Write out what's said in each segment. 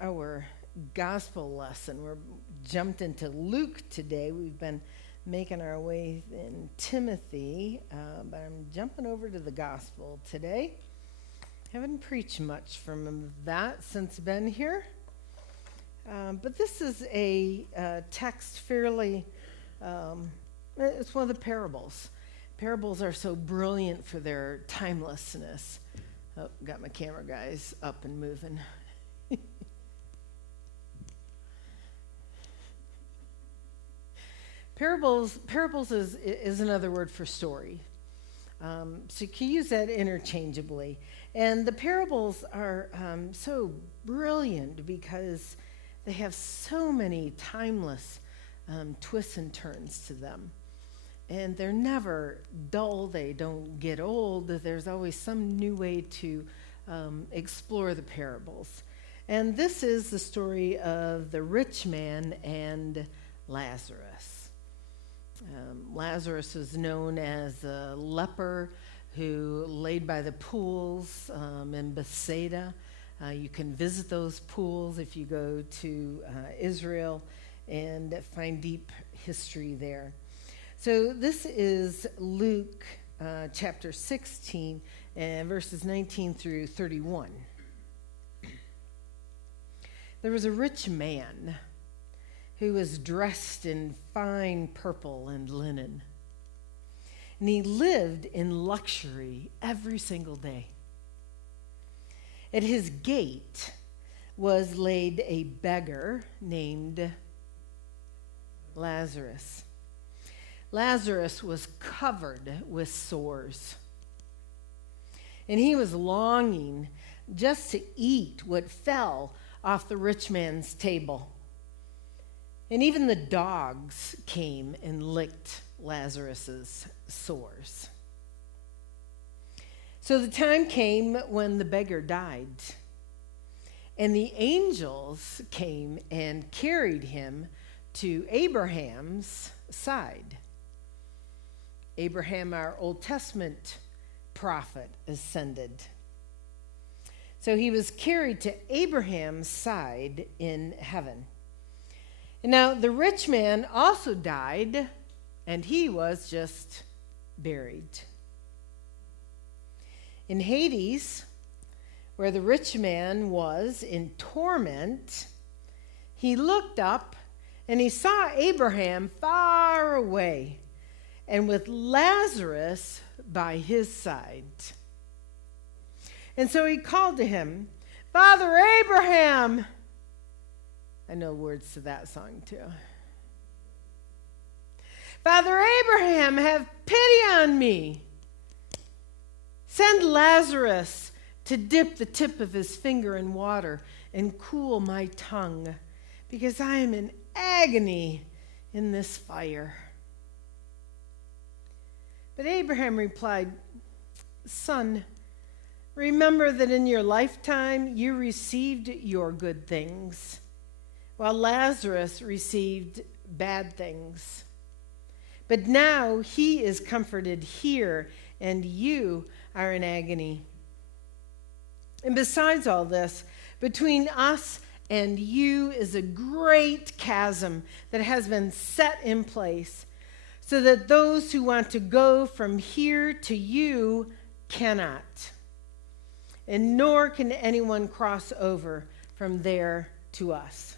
our gospel lesson. We're jumped into Luke today. We've been making our way in Timothy, but I'm jumping over to the gospel today. Haven't preached much from that since been here, but this is a text fairly, it's one of the parables. Parables are so brilliant for their timelessness. Oh, got my camera guys up and moving. Parables is another word for story. So you can use that interchangeably. And the parables are so brilliant because they have so many timeless twists and turns to them. And they're never dull. They don't get old. There's always some new way to explore the parables. And this is the story of the rich man and Lazarus. Lazarus is known as a leper who laid by the pools in Bethsaida. You can visit those pools if you go to Israel and find deep history there. So this is Luke chapter 16 and verses 19 through 31. There was a rich man who was dressed in fine purple and linen. And he lived in luxury every single day. At his gate was laid a beggar named Lazarus. Lazarus was covered with sores. And he was longing just to eat what fell off the rich man's table. And even the dogs came and licked Lazarus's sores. So the time came when the beggar died, and the angels came and carried him to Abraham's side. Abraham, our Old Testament prophet, ascended. So he was carried to Abraham's side in heaven. Now, the rich man also died, and he was just buried. In Hades, where the rich man was in torment, he looked up and he saw Abraham far away and with Lazarus by his side. And so he called to him, "Father Abraham!" I know words to that song too. "Father Abraham, have pity on me. Send Lazarus to dip the tip of his finger in water and cool my tongue, because I am in agony in this fire." But Abraham replied, "Son, remember that in your lifetime you received your good things, while Lazarus received bad things. But now he is comforted here, and you are in agony. And besides all this, between us and you is a great chasm that has been set in place, so that those who want to go from here to you cannot, and nor can anyone cross over from there to us."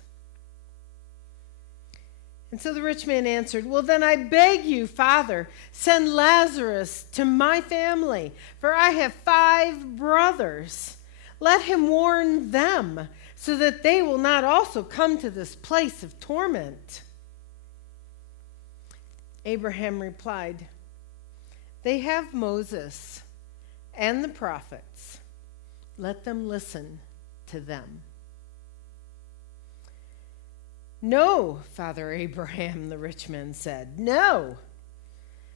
And so the rich man answered, "Well, then I beg you, Father, send Lazarus to my family, for I have 5 brothers. Let him warn them, so that they will not also come to this place of torment." Abraham replied, "They have Moses and the prophets. Let them listen to them." "No, Father Abraham," the rich man said, "no.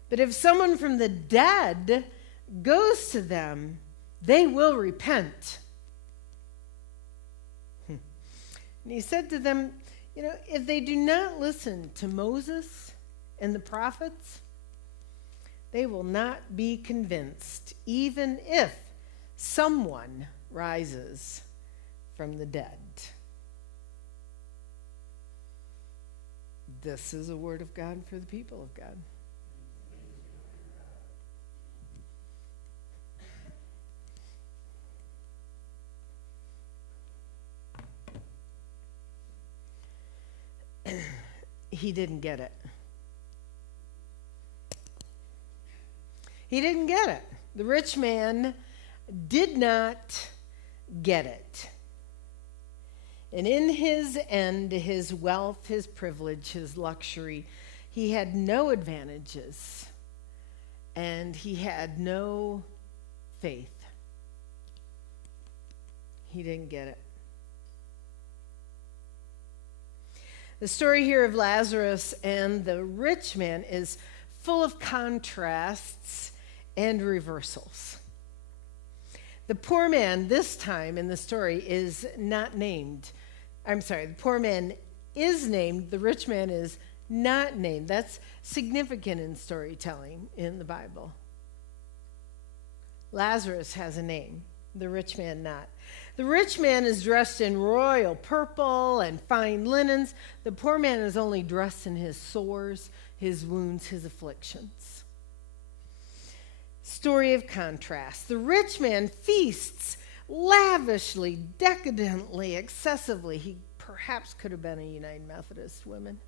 But if someone from the dead goes to them, they will repent." And he said to them, "If they do not listen to Moses and the prophets, they will not be convinced, even if someone rises from the dead. This is a word of God for the people of God. He didn't get it. He didn't get it. The rich man did not get it. And in his end, his wealth, his privilege, his luxury, he had no advantages. And he had no faith. He didn't get it. The story here of Lazarus and the rich man is full of contrasts and reversals. The poor man this time in the story is not named. The poor man is named, the rich man is not named. That's significant in storytelling in the Bible. Lazarus has a name, the rich man not. The rich man is dressed in royal purple and fine linens. The poor man is only dressed in his sores, his wounds, his afflictions. Story of contrast. The rich man feasts lavishly, decadently, excessively. He perhaps could have been a United Methodist woman.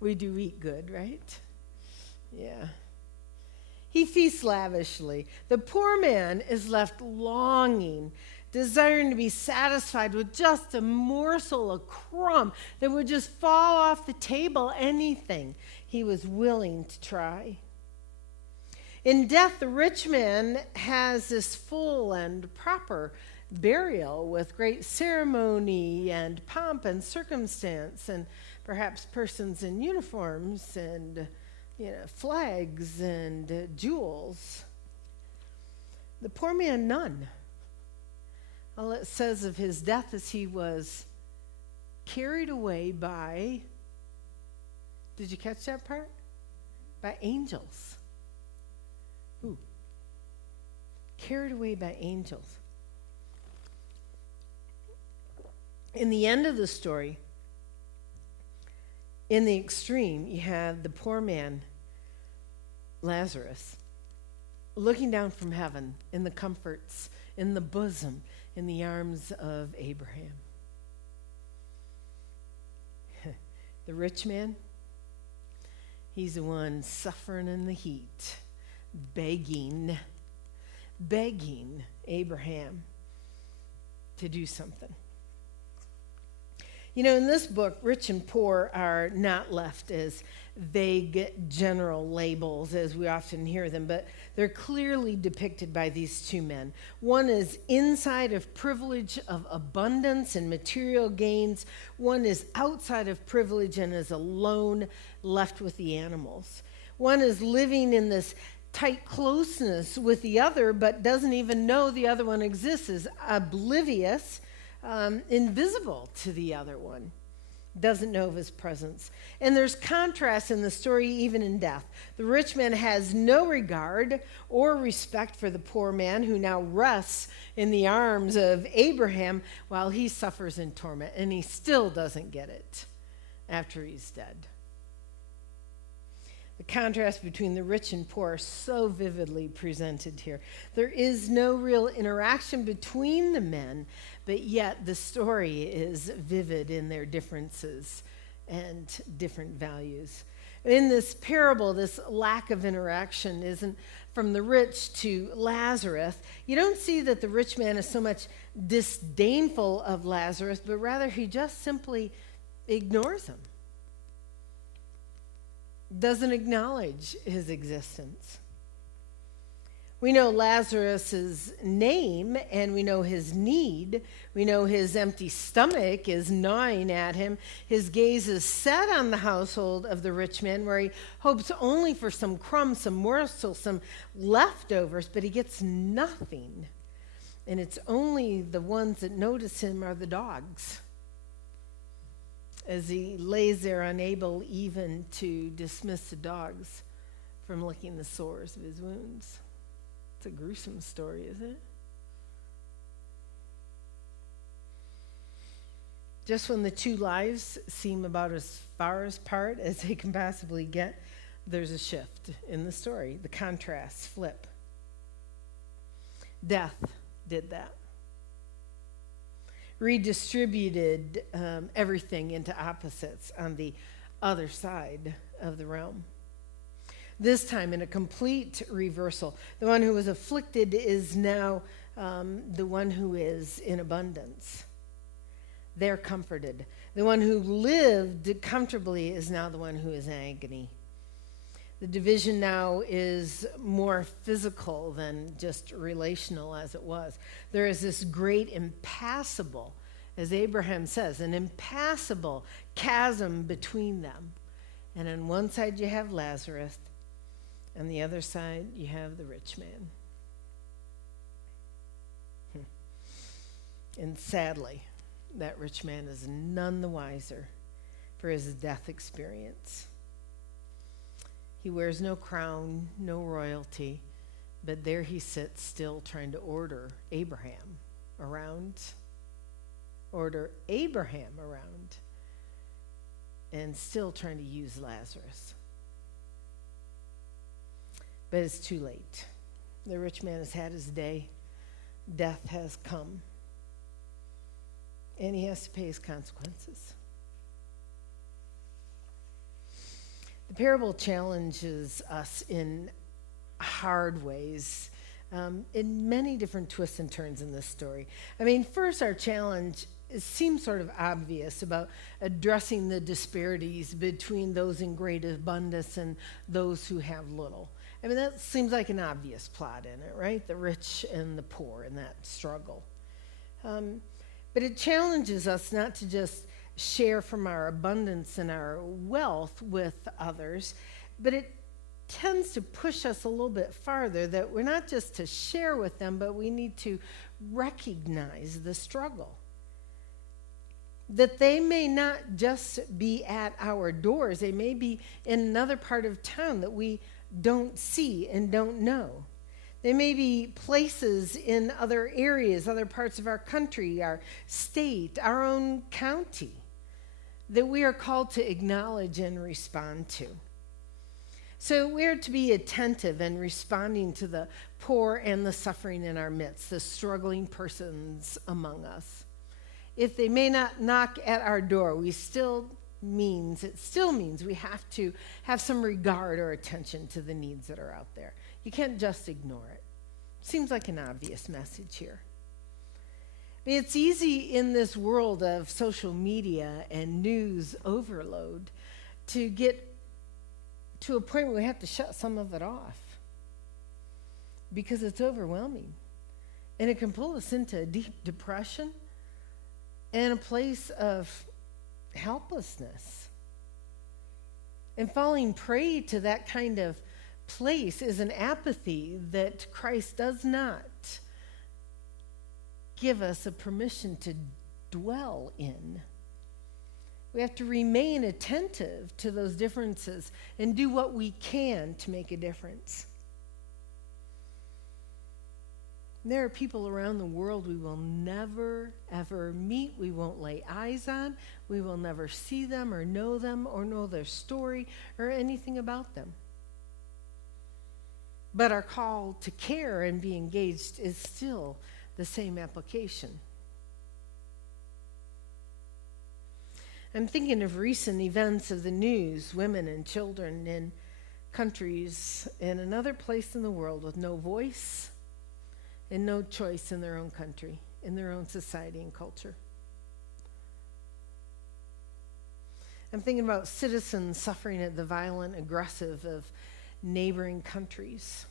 We do eat good, right? Yeah. He feasts lavishly. The poor man is left longing, desiring to be satisfied with just a morsel, a crumb that would just fall off the table, anything he was willing to try. In death, the rich man has this full and proper burial with great ceremony and pomp and circumstance, and perhaps persons in uniforms and flags and jewels. The poor man, none. All it says of his death is he was carried away by, did you catch that part? By angels. Ooh. Carried away by angels. In the end of the story, in the extreme, you have the poor man, Lazarus, looking down from heaven in the comforts, in the bosom, in the arms of Abraham. The rich man, he's the one suffering in the heat, begging Abraham to do something. In this book, rich and poor are not left as vague general labels as we often hear them, but they're clearly depicted by these two men. One is inside of privilege of abundance and material gains. One is outside of privilege and is alone, left with the animals. One is living in this tight closeness with the other, but doesn't even know the other one exists, is oblivious, invisible to the other one, doesn't know of his presence. And there's contrast in the story even in death. The rich man has no regard or respect for the poor man who now rests in the arms of Abraham while he suffers in torment, and he still doesn't get it after he's dead. The contrast between the rich and poor are so vividly presented here. There is no real interaction between the men, but yet the story is vivid in their differences and different values. In this parable, this lack of interaction isn't from the rich to Lazarus. You don't see that the rich man is so much disdainful of Lazarus, but rather he just simply ignores him. Doesn't acknowledge his existence. We know Lazarus's name and we know his need. We know his empty stomach is gnawing at him. His gaze is set on the household of the rich man where he hopes only for some crumbs, some morsels, some leftovers, but he gets nothing. And it's only the ones that notice him are the dogs, as he lays there unable even to dismiss the dogs from licking the sores of his wounds. It's a gruesome story, isn't it? Just when the two lives seem about as far apart as they can possibly get, there's a shift in the story. The contrasts flip. Death did that. Redistributed everything into opposites on the other side of the realm. This time in a complete reversal. The one who was afflicted is now the one who is in abundance. They're comforted. The one who lived comfortably is now the one who is in agony. The division now is more physical than just relational as it was. There is this great impassable, as Abraham says, an impassable chasm between them. And on one side you have Lazarus, on the other side you have the rich man. And sadly, that rich man is none the wiser for his death experience. He wears no crown, no royalty, but there he sits still trying to order Abraham around, and still trying to use Lazarus. But it's too late. The rich man has had his day. Death has come. And he has to pay his consequences. The parable challenges us in hard ways, in many different twists and turns in this story. I mean, first, our challenge seems sort of obvious about addressing the disparities between those in great abundance and those who have little. I mean, that seems like an obvious plot in it, right? The rich and the poor in that struggle. But it challenges us not to just share from our abundance and our wealth with others, but it tends to push us a little bit farther, that we're not just to share with them, but we need to recognize the struggle. That they may not just be at our doors, they may be in another part of town that we don't see and don't know. There may be places in other areas, other parts of our country, our state, our own county, that we are called to acknowledge and respond to. So we're to be attentive and responding to the poor and the suffering in our midst, the struggling persons among us. If they may not knock at our door, it still means we have to have some regard or attention to the needs that are out there. You can't just ignore it. Seems like an obvious message here. I mean, it's easy in this world of social media and news overload to get to a point where we have to shut some of it off because it's overwhelming. And it can pull us into a deep depression and a place of helplessness. And falling prey to that kind of place is an apathy that Christ does not give us a permission to dwell in. We have to remain attentive to those differences and do what we can to make a difference. There are people around the world we will never, ever meet. We won't lay eyes on. We will never see them or know their story or anything about them. But our call to care and be engaged is still the same application. I'm thinking of recent events of the news, women and children in countries in another place in the world with no voice and no choice in their own country, in their own society and culture. I'm thinking about citizens suffering at the violent, aggressive of neighboring countries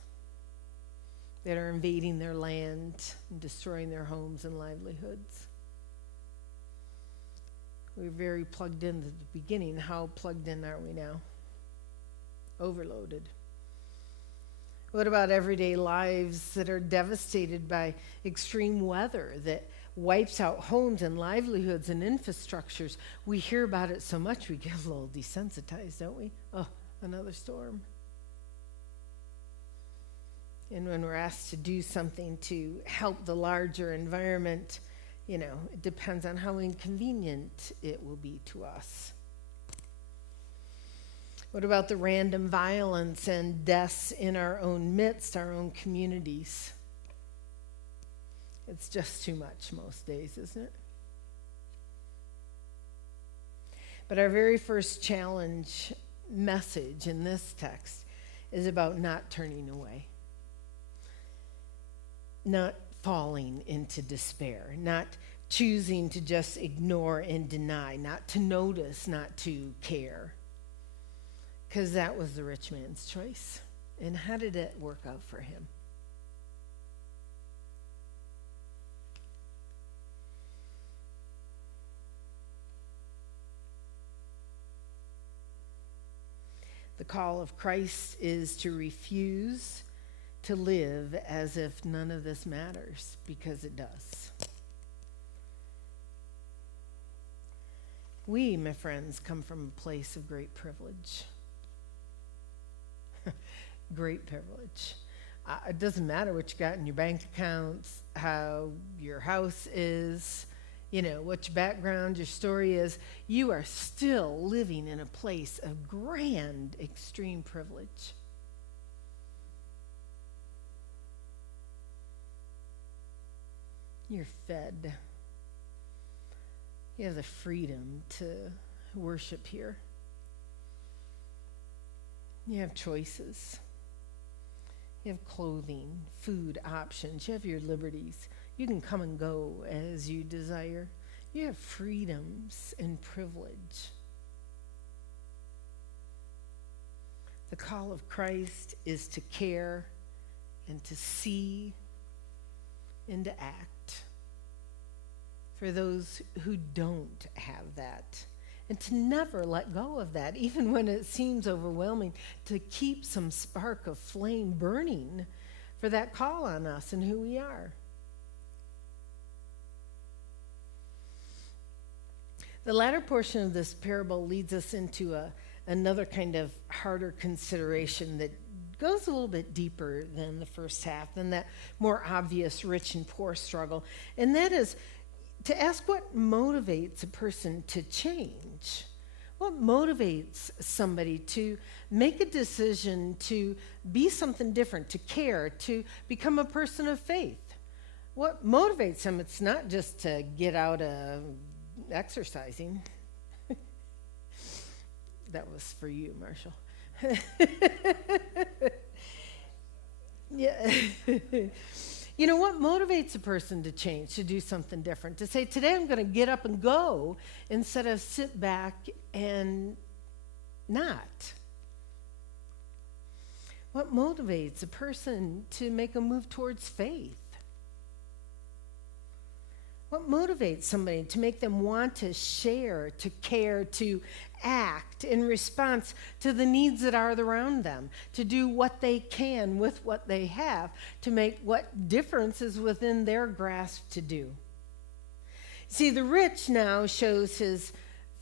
that are invading their land and destroying their homes and livelihoods. We were very plugged in at the beginning. How plugged in are we now? Overloaded. What about everyday lives that are devastated by extreme weather that wipes out homes and livelihoods and infrastructures? We hear about it so much we get a little desensitized, don't we? Oh, another storm. And when we're asked to do something to help the larger environment, It depends on how inconvenient it will be to us. What about the random violence and deaths in our own midst, our own communities? It's just too much most days, isn't it? But our very first challenge message in this text is about not turning away, not falling into despair, not choosing to just ignore and deny, not to notice, not to care. Because that was the rich man's choice. And how did it work out for him? The call of Christ is to refuse to live as if none of this matters, because it does. We, my friends, come from a place of great privilege. Great privilege. It doesn't matter what you got in your bank accounts, how your house is, what your background, your story is. You are still living in a place of grand, extreme privilege. You're fed. You have the freedom to worship here. You have choices. You have clothing, food options. You have your liberties. You can come and go as you desire. You have freedoms and privilege. The call of Christ is to care and to see and to act for those who don't have that. And to never let go of that, even when it seems overwhelming, to keep some spark of flame burning for that call on us and who we are. The latter portion of this parable leads us into another kind of harder consideration that goes a little bit deeper than the first half, than that more obvious rich and poor struggle. And that is to ask what motivates a person to change. What motivates somebody to make a decision to be something different, to care, to become a person of faith? What motivates them? It's not just to get out of exercising. That was for you, Marshall. Yeah. What motivates a person to change, to do something different, to say, today I'm going to get up and go, instead of sit back and not? What motivates a person to make a move towards faith? What motivates somebody to make them want to share, to care, to act in response to the needs that are around them, to do what they can with what they have, to make what difference is within their grasp to do? See, the rich now shows his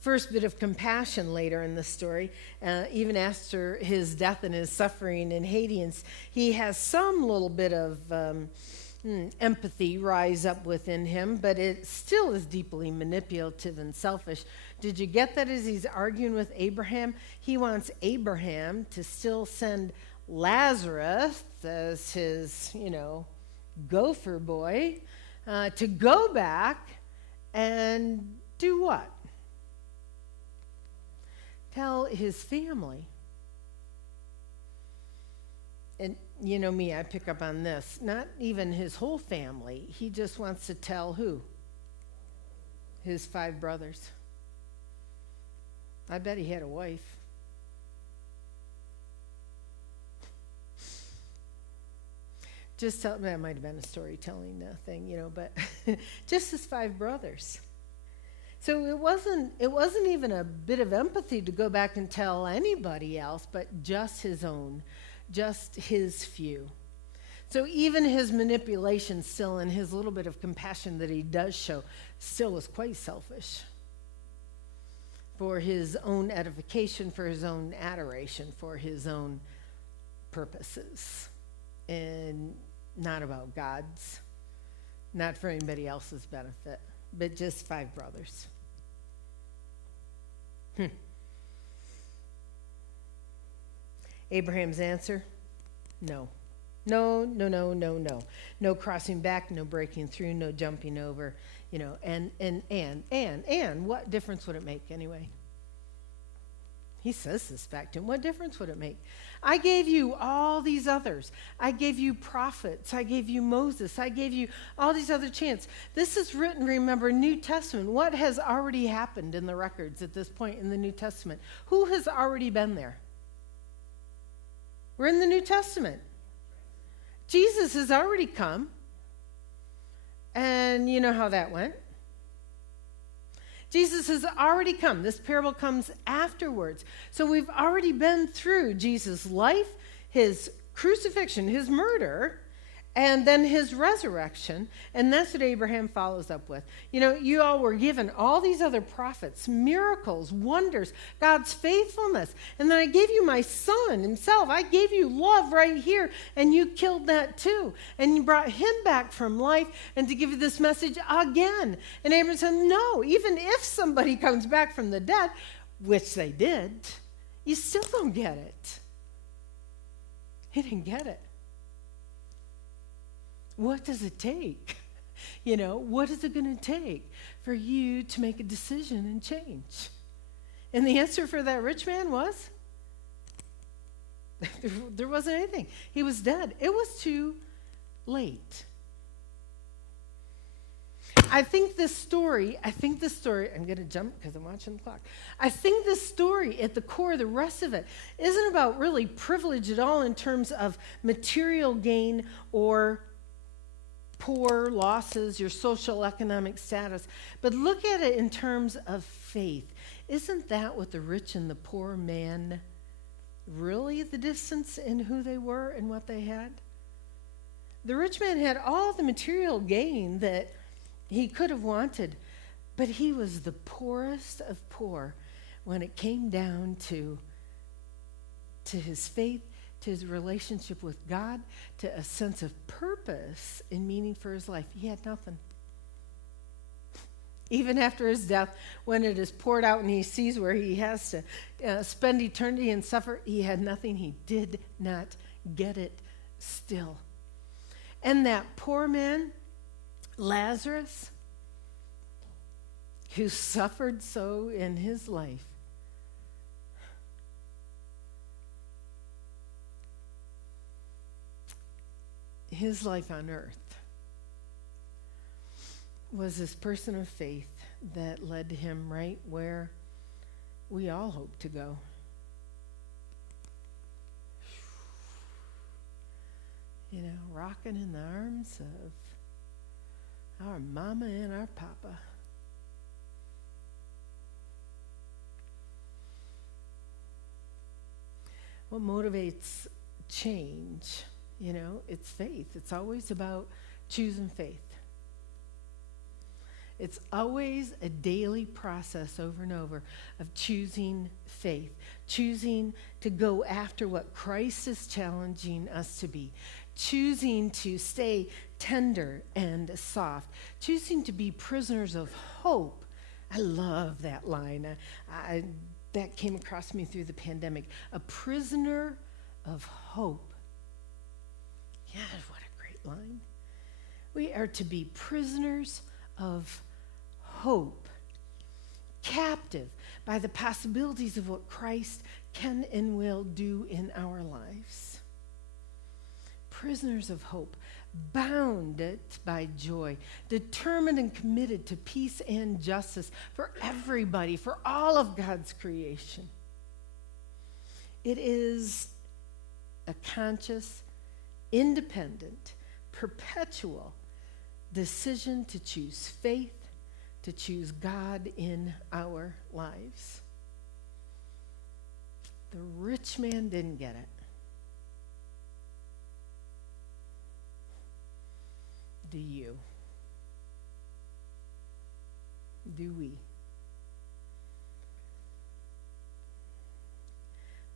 first bit of compassion later in the story. Even after his death and his suffering in Hades, he has some little bit of empathy rise up within him, but it still is deeply manipulative and selfish. Did you get that as he's arguing with Abraham? He wants Abraham to still send Lazarus as his, gopher boy, to go back and do what? Tell his family. And you know me, I pick up on this. Not even his whole family. He just wants to tell who? His 5 brothers. I bet he had a wife. Just tell, that might have been a storytelling thing, but just his 5 brothers. So it wasn't even a bit of empathy to go back and tell anybody else, but just his own. Just his few. So even his manipulation still, and his little bit of compassion that he does show, still was quite selfish. For his own edification, for his own adoration, for his own purposes. And not about God's. Not for anybody else's benefit. but just 5 brothers. Abraham's answer, no. No, no, no, no, no. No crossing back, no breaking through, no jumping over, and what difference would it make anyway? He says this back to him. What difference would it make? I gave you all these others. I gave you prophets. I gave you Moses. I gave you all these other chances. This is written, remember, New Testament. What has already happened in the records at this point in the New Testament? Who has already been there? We're in the New Testament. Jesus has already come. And you know how that went. Jesus has already come. This parable comes afterwards. So we've already been through Jesus' life, his crucifixion, his murder, and then his resurrection. And that's what Abraham follows up with. You all were given all these other prophets, miracles, wonders, God's faithfulness. And then I gave you my son himself. I gave you love right here, and you killed that too. And you brought him back from life, and to give you this message again. And Abraham said, no, even if somebody comes back from the dead, which they did, you still don't get it. He didn't get it. What does it take? What is it going to take for you to make a decision and change? And the answer for that rich man was, there wasn't anything. He was dead. It was too late. I think this story, I'm going to jump because I'm watching the clock. I think this story at the core, the rest of it, isn't about really privilege at all in terms of material gain or poor losses, your social economic status. But look at it in terms of faith. Isn't that what the rich and the poor man really the distance in who they were and what they had? The rich man had all the material gain that he could have wanted, but he was the poorest of poor when it came down to his faith, to his relationship with God, to a sense of purpose and meaning for his life. He had nothing. Even after his death, when it is poured out and he sees where he has to spend eternity and suffer, he had nothing. He did not get it still. And that poor man, Lazarus, who suffered so in his life, his life on earth was this person of faith that led him right where we all hope to go. Rocking in the arms of our mama and our papa. What motivates change? It's faith. It's always about choosing faith. It's always a daily process over and over of choosing faith, choosing to go after what Christ is challenging us to be, choosing to stay tender and soft, choosing to be prisoners of hope. I love that line. That came across me through the pandemic. A prisoner of hope. Yeah, what a great line. We are to be prisoners of hope, captive by the possibilities of what Christ can and will do in our lives. Prisoners of hope, bounded by joy, determined and committed to peace and justice for everybody, for all of God's creation. It is a conscious, independent, perpetual decision to choose faith, to choose God in our lives. The rich man didn't get it. Do you? Do we?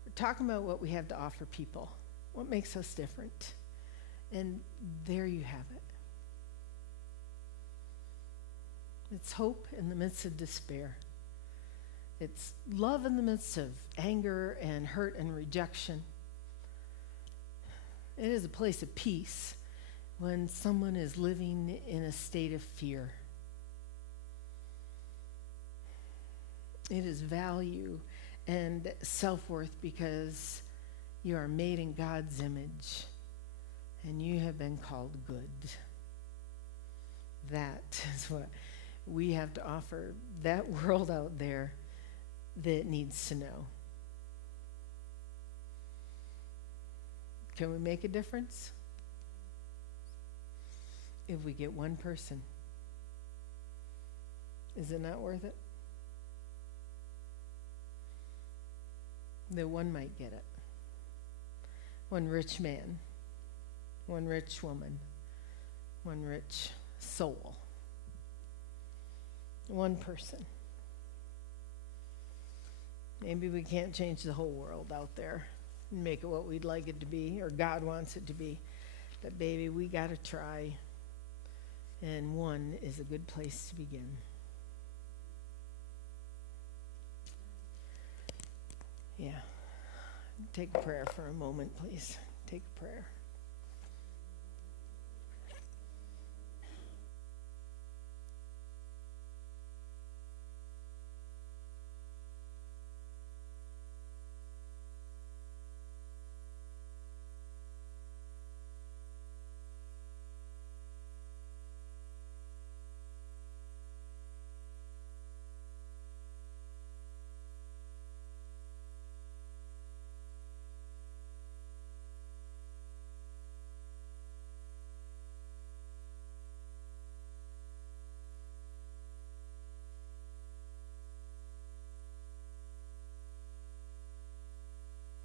We're talking about what we have to offer people, what makes us different. And there you have it. It's hope in the midst of despair. It's love in the midst of anger and hurt and rejection. It is a place of peace when someone is living in a state of fear. It is value and self-worth because you are made in God's image and you have been called good. That is what we have to offer that world out there that needs to know. Can we make a difference? If we get one person, is it not worth it? That one might get it. One rich man, one rich woman, one rich soul. One person. Maybe we can't change the whole world out there and make it what we'd like it to be or God wants it to be. But baby, we got to try. And one is a good place to begin. Yeah. Take a prayer for a moment, please. Take a prayer.